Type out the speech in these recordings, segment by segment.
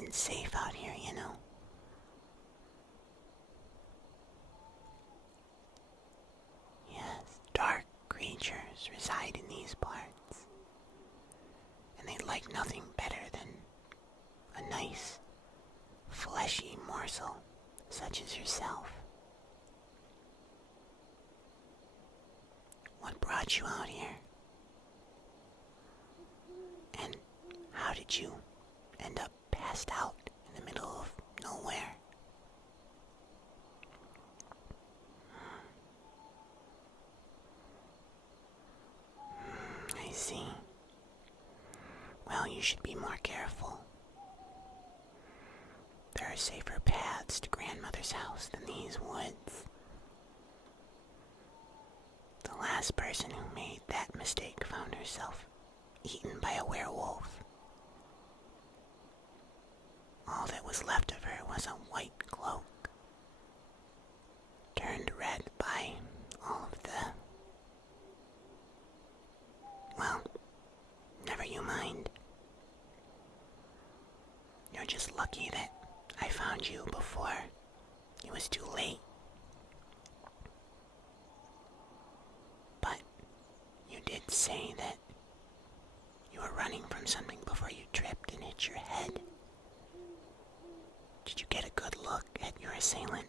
isn't safe out here, you know. Yes, dark creatures reside in these parts, and they'd like nothing better than a nice, fleshy morsel such as yourself. What brought you out here? And how did you end up passed out in the middle of nowhere? I see. Well, you should be more careful. There are safer paths to Grandmother's house than these woods. The last person who made that mistake found herself eaten by a werewolf. All that was left of her was a white cloak, turned red by all of the... Well, never you mind. You're just lucky that I found you before it was too late. But you did say that you were running from something before you tripped and hit your head. Did you get a good look at your assailant?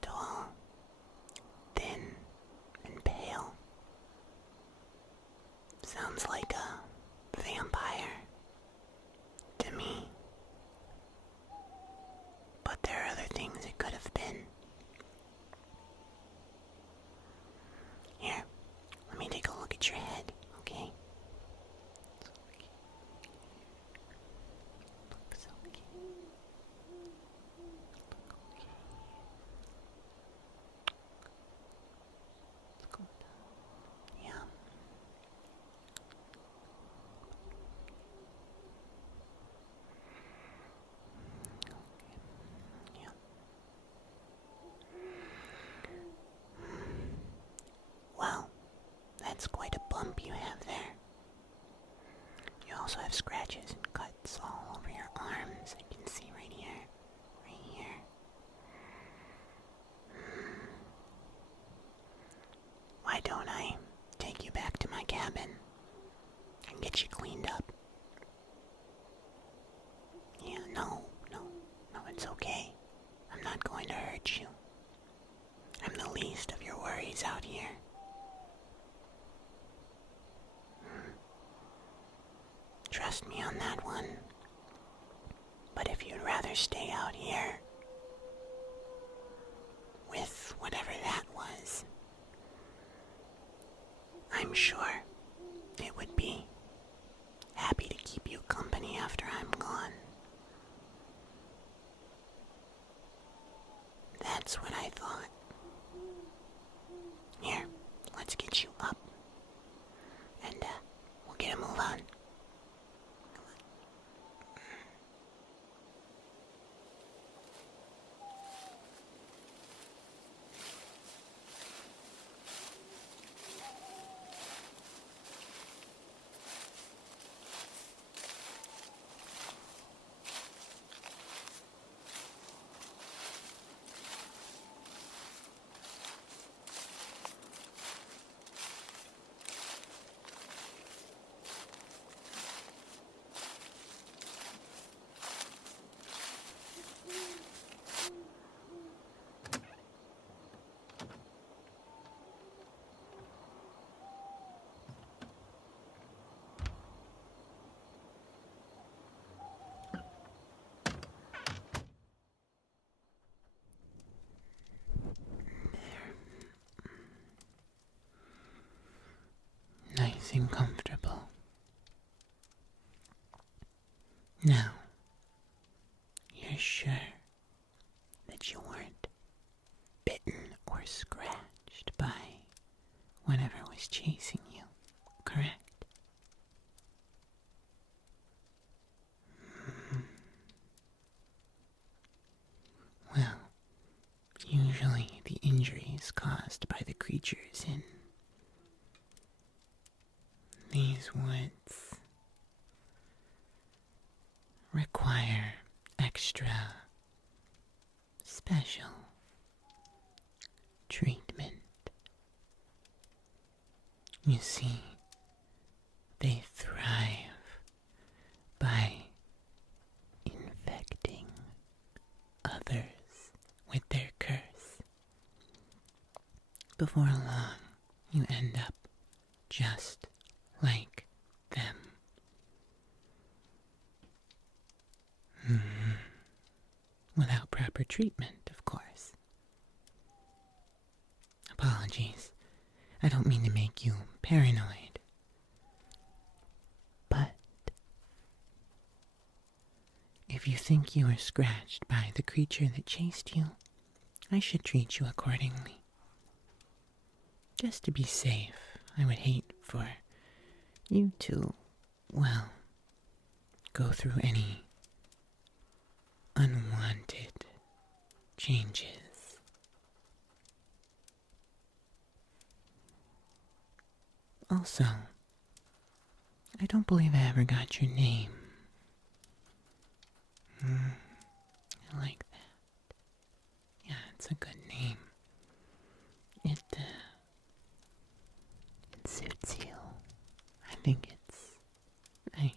Tall, thin, and pale. Sounds like a vampire to me. But there are other things it could have been. Here, let me take a look at your head, okay? Looks okay. Let's go down. Yeah. Okay. Yeah. Well, that's quite a bump you have there. You also have scratches and cuts all over your arms. I can see right here. Right here. Why don't I take you back to my cabin and get you cleaned up? Yeah, no, it's okay. I'm not going to hurt you. I'm the least of your worries out here. Trust me on that one. But if you'd rather stay out here with whatever that was, I'm sure it would be happy to keep you company after I'm gone. That's what I thought. Here, let's get you up. And, we'll get a move on. Nice and comfortable. Now, you're sure that you weren't bitten or scratched by whatever was chasing you, correct? Well, usually the these woods require extra special treatment. You see, they thrive by infecting others with their curse. Before long, you end up just like them. Without proper treatment, of course. Apologies. I don't mean to make you paranoid. But if you think you are scratched by the creature that chased you, I should treat you accordingly. Just to be safe, I would hate for you to, well, go through any unwanted changes. Also, I don't believe I ever got your name. I like that. Yeah, it's a good name. It suits you. I think it's nice.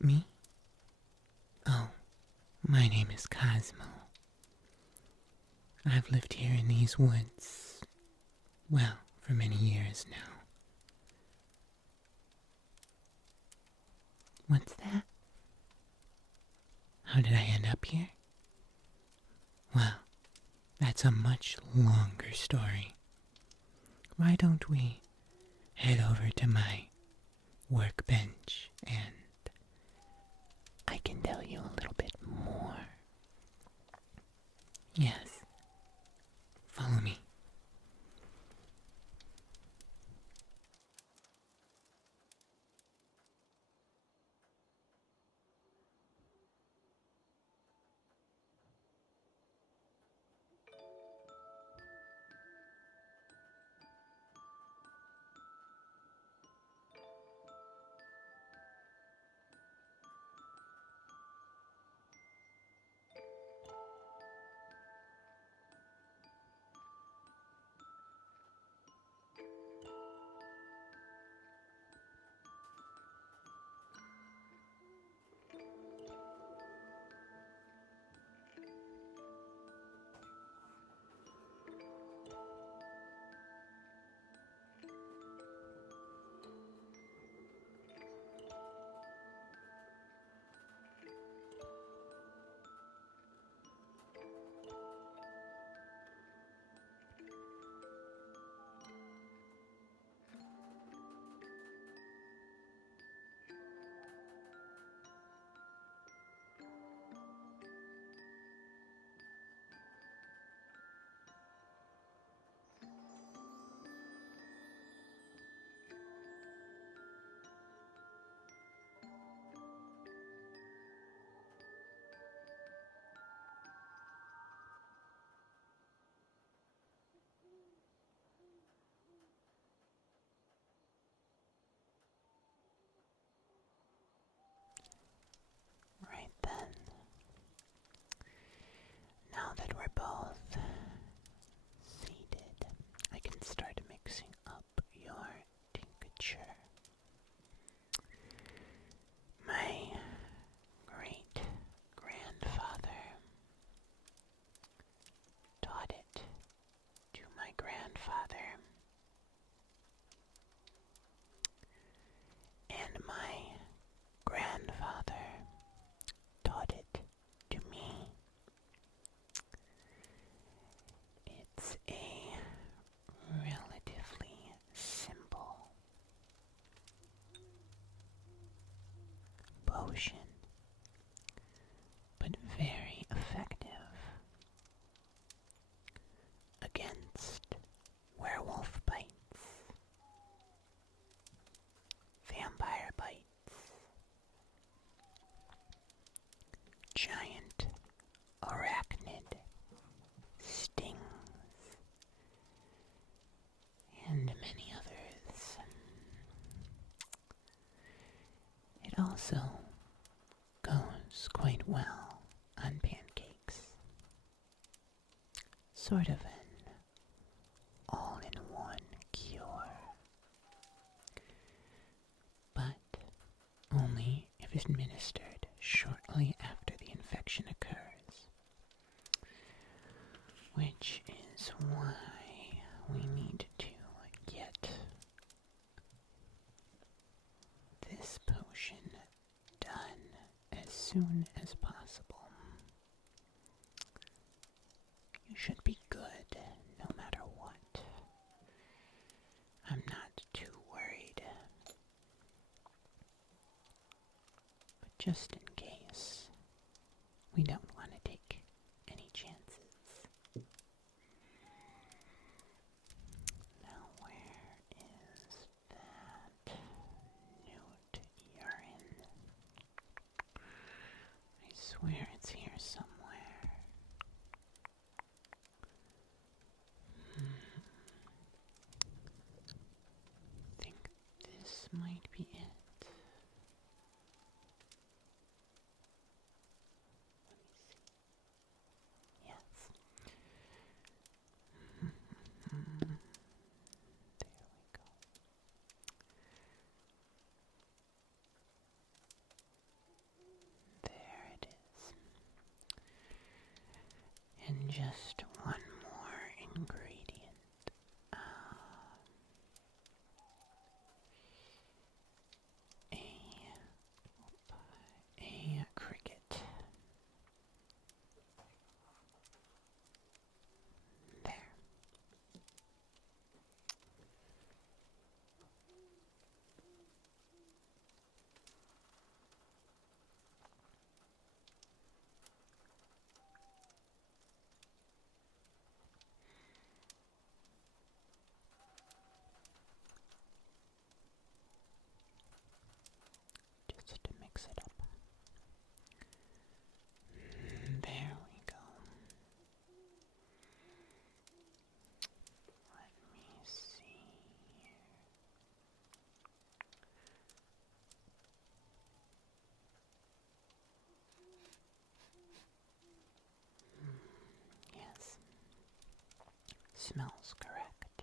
Me? Oh, my name is Cosmo. I've lived here in these woods, well, for many years now. What's that? How did I end up here? Well, that's a much longer story. Why don't we head over to my workbench and I can tell you a little bit more. Yes. Follow me. also goes quite well on pancakes. Sort of an all-in-one cure, but only if administered shortly after the infection occurs, which is why we need to get this potion done as soon as possible. You should be good no matter what. I'm not too worried. But just in case, we don't want to take any chances. Now where is that newt urine? I swear it's here somewhere. I think this might be it. Let me see. Yes. There we go. There it is. And just one more ingredient. A cricket. There. Just to mix it up. There we go. Let me see here. Yes. Smells correct.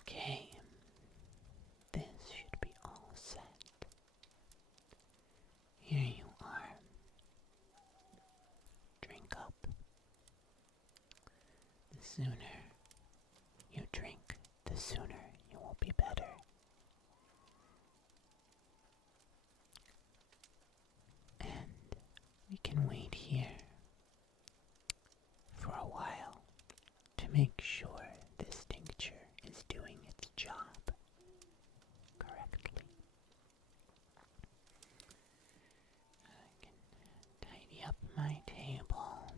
Okay. This should be all set. Here you are. Drink up. The sooner you drink, the sooner you will be better. And we can wait here for a while to make sure this tincture is doing its job correctly. I can tidy up my table.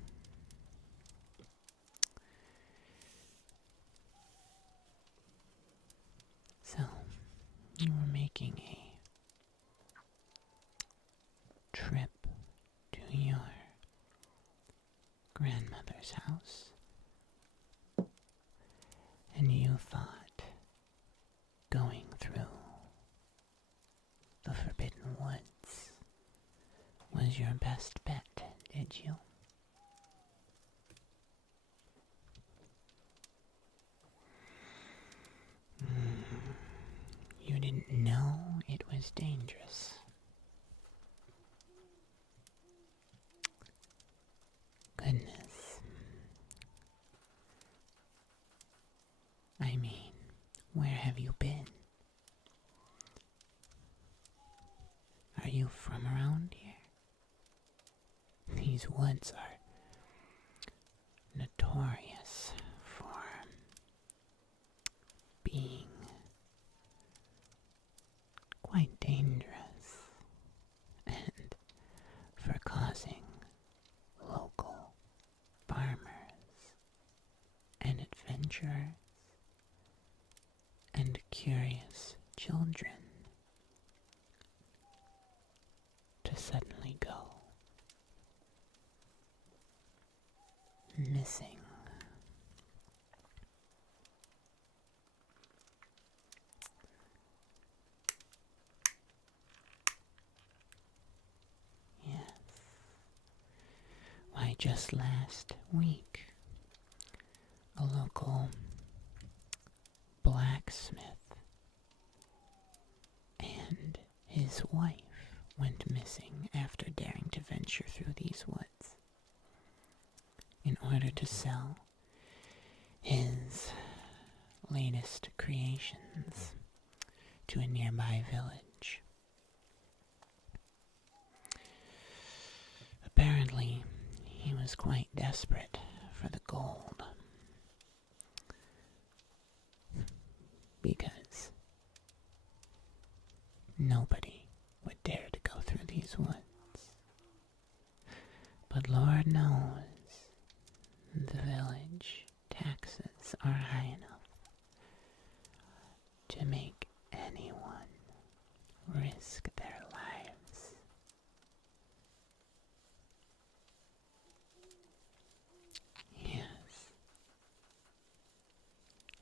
So, you were making a trip to your grandmother's house, and you thought going through the Forbidden Woods was your best bet, did you? You didn't know it was dangerous. Goodness. I mean, where have you been? Are you from around here? These woods are notorious for being quite dangerous and for causing local farmers and adventurers and curious children to suddenly go missing. just last week, a local blacksmith and his wife went missing after daring to venture through these woods in order to sell his latest creations to a nearby village. Apparently, he was quite desperate for the gold, because nobody would dare to go through these woods. But Lord knows, the village taxes are high enough to make anyone risk their lives. Yes,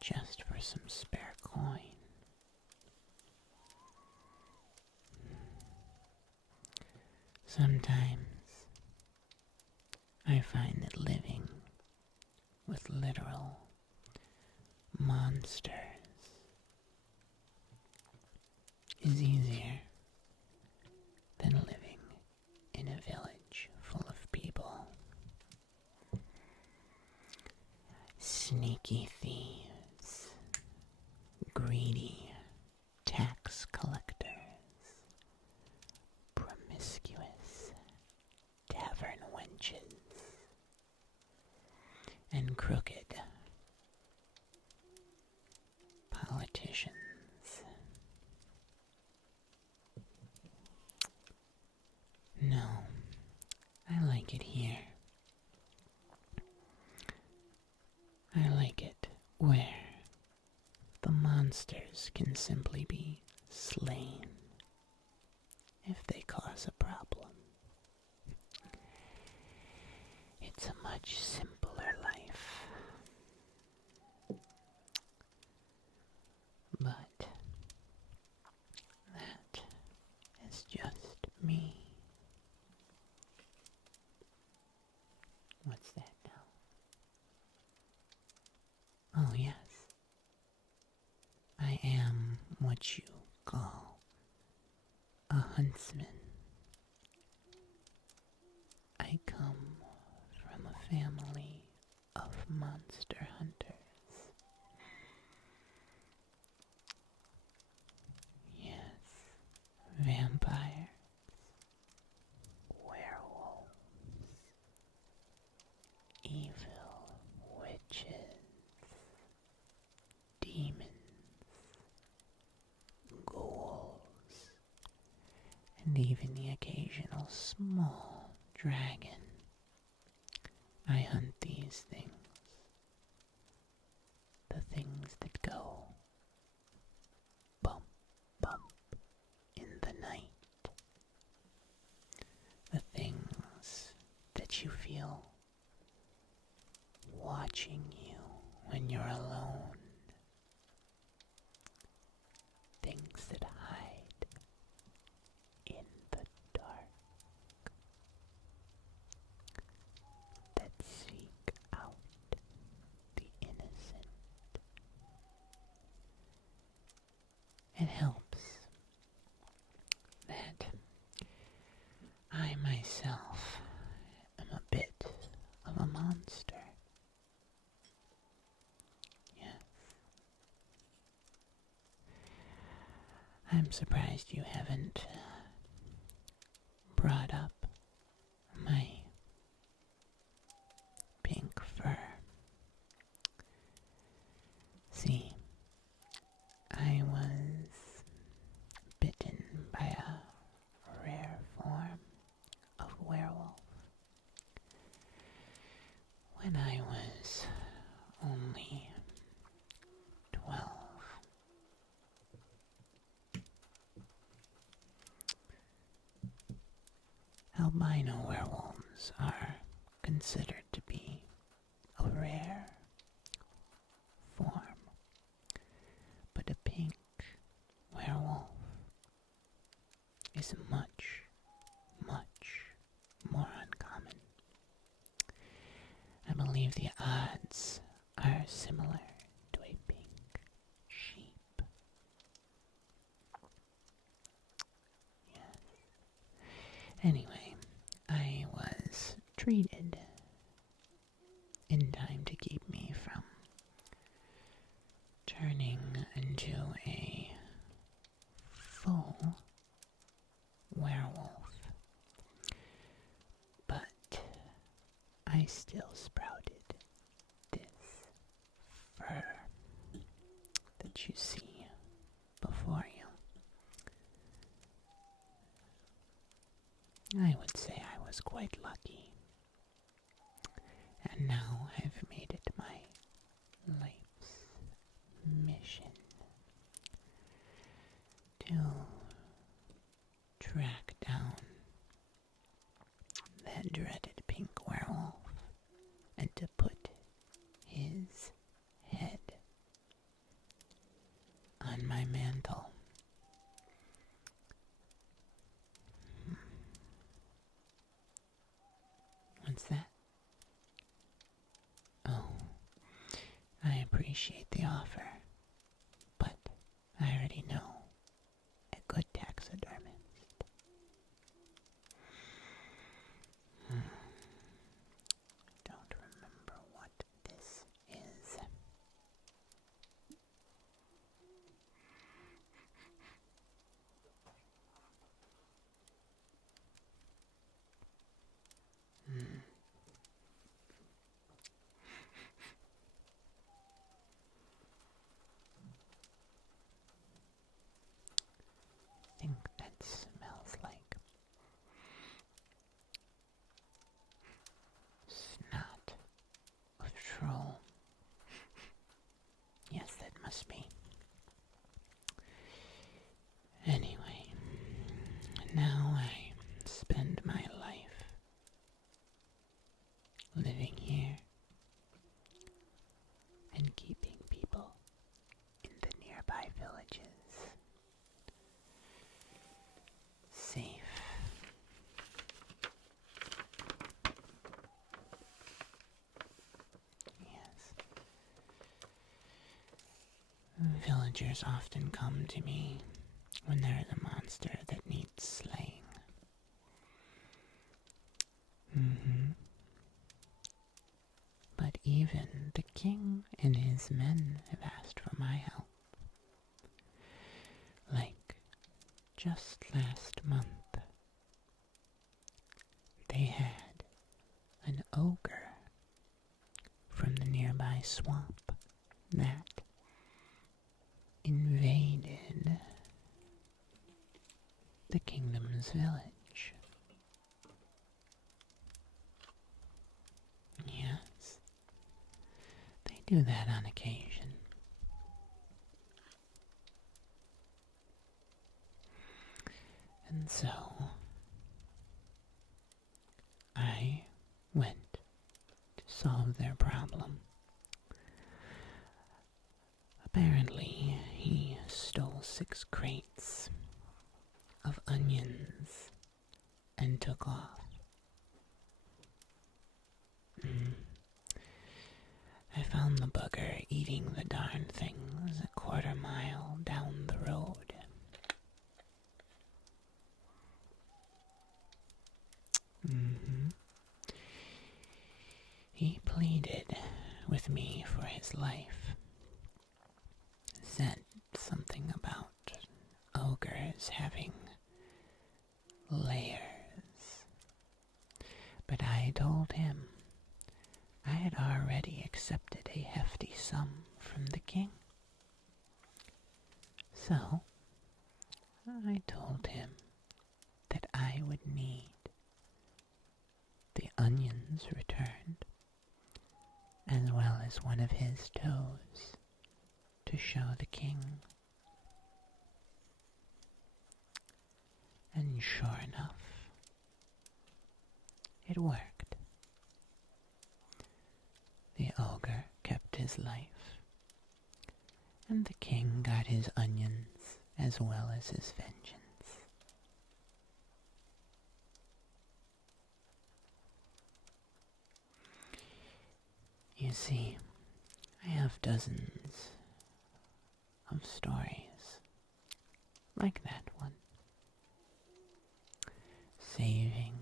just for some spare coin. Sometimes I find that living with literal monsters is easier than living in a village full of people. Sneaky thieves, greedy tax collectors, promiscuous tavern wenches, and crooked politicians. No, I like it here. I like it where the monsters can simply be slain if they cause a problem. It's a much simpler life. But that is just me. What's that now? Oh yes. I am what you call a huntsman. I come from a family of monster hunters. Yes, vampires, werewolves, evil witches, demons, ghouls, and even the occasional small dragon. I hunt these things. The things that go bump, bump in the night. The things that you feel watching you when you're alone. Things that hide in the dark. That seek out the innocent. It helps that I myself am a bit of a monster. Yes. I'm surprised you haven't brought up my pink fur. See, I was bitten by a rare form of werewolf when I was only 12. Albino werewolves are considered to be a rare form, but a pink werewolf is much, much more uncommon. Anyway, I was treated in time to keep me from turning into a full werewolf. But I still sprouted this fur that you see before you. I would say I was quite lucky. And now I've made it my life's mission to track down that dreaded pink werewolf and to put his head on my mantle. What's that? Oh, I appreciate the offer, but I already know a good taxidermist. Don't remember what this is. I think that smells like snot of troll. Yes, that must be. Anyway, now I spend my life living here and keeping people in the nearby villages safe. Yes. Villagers often come to me when there is a monster that needs slaying. But even the king and his men have asked for my help. Like just last month, they had an ogre from the nearby swamp that invaded the kingdom's village. Yes, they do that on occasion. And so, I went to solve their problem. Apparently, he stole 6 crates of onions and took off. I found the bugger eating the darn things a quarter-mile down the road. He pleaded with me for his life. Said something about ogres having layers. But I told him I had already accepted a hefty sum from the king. So, I told him that I would need the onions returned, as well as one of his toes to show the king. And sure enough, it worked. The ogre kept his life, and the king got his onions as well as his vengeance. You see, I have dozens of stories like that one. saving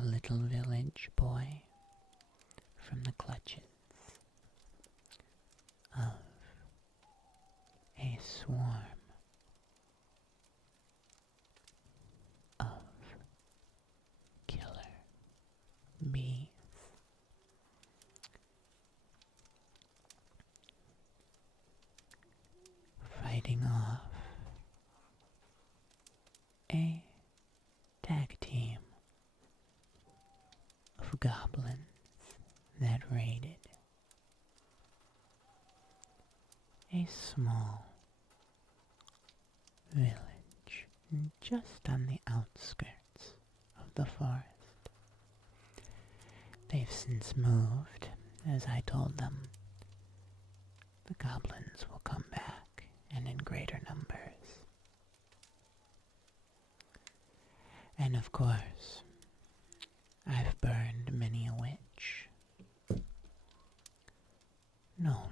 a little village boy from the clutches of a swarm of killer bees. Fighting off a tag team of goblins that raided a small village just on the outskirts of the forest. They've since moved, as I told them. The goblins will come back, and in greater numbers. And of course, I've burned many a witch. No,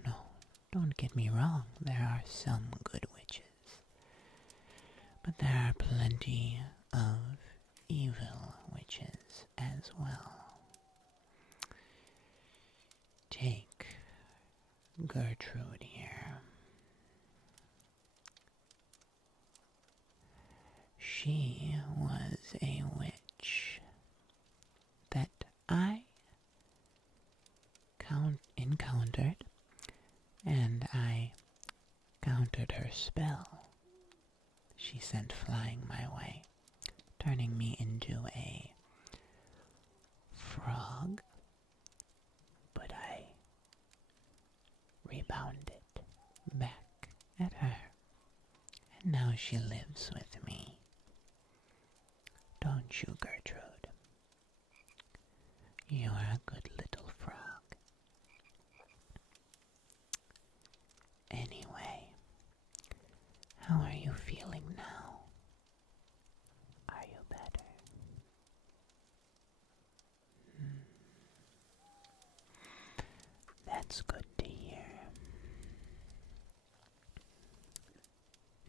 don't get me wrong, there are some good witches. But there are plenty of evil witches as well. Take Gertrude here. She was a witch that I encountered, and I countered her spell. She sent flying my way, turning me into a frog, but I rebounded back at her, and now she lives with me. Don't you, Gertrude? You're a good little frog. Anyway, how are you feeling now? Are you better? That's good to hear.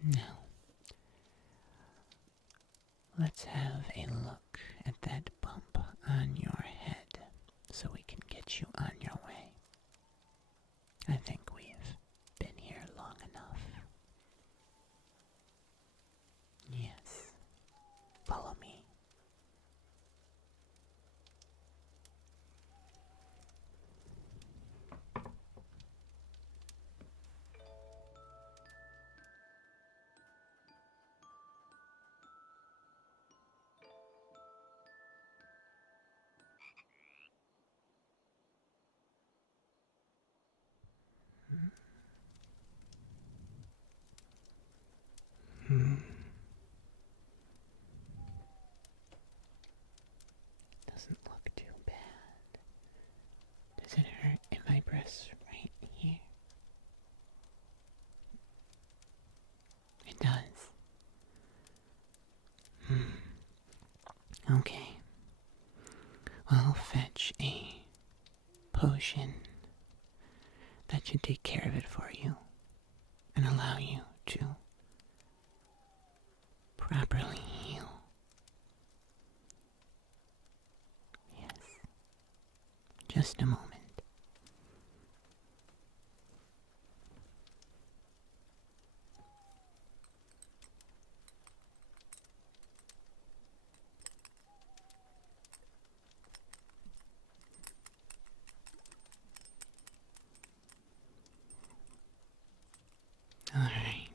Now, let's have a look at that bump on your head so we can get you on your way. I think we've been here long enough. Yes, follow me. Doesn't look too bad. Does it hurt if I press right here? It does. Okay. Well, I'll fetch a potion that should take care of it for you and allow you to properly heal. Yes. Just a moment. All right.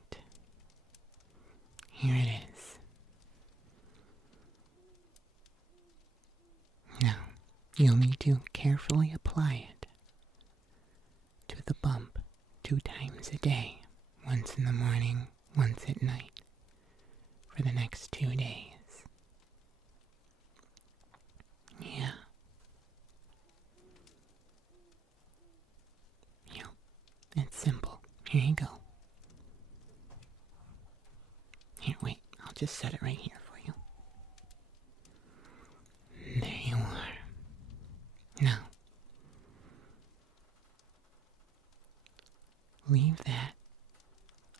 Here it is. Now, you'll need to carefully apply it to the bump 2 times a day, once in the morning, once at night, for the next 2 days. Yeah. Yep, it's simple. Here you go. Here, wait, I'll just set it right here for you. There you are. Now, leave that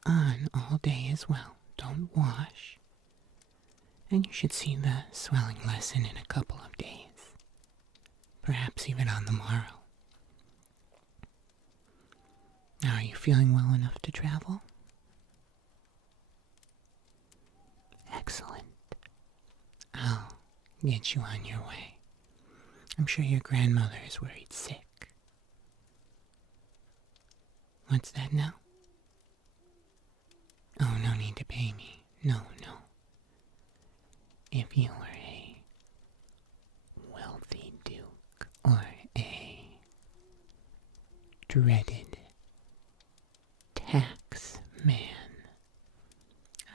on all day as well. Don't wash. and you should see the swelling lessen in a couple of days, perhaps even on the morrow. Now, are you feeling well enough to travel? Excellent. I'll get you on your way. I'm sure your grandmother is worried sick. What's that now? Oh, no need to pay me. No. If you were a wealthy duke or a dreaded tax man,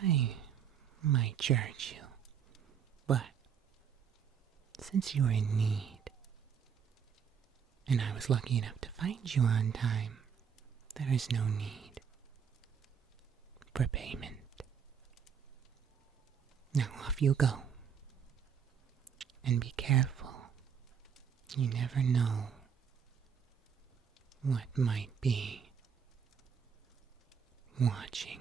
I might charge you. But since you were in need, and I was lucky enough to find you on time, there is no need for payment. Now off you go. And be careful. You never know what might be watching.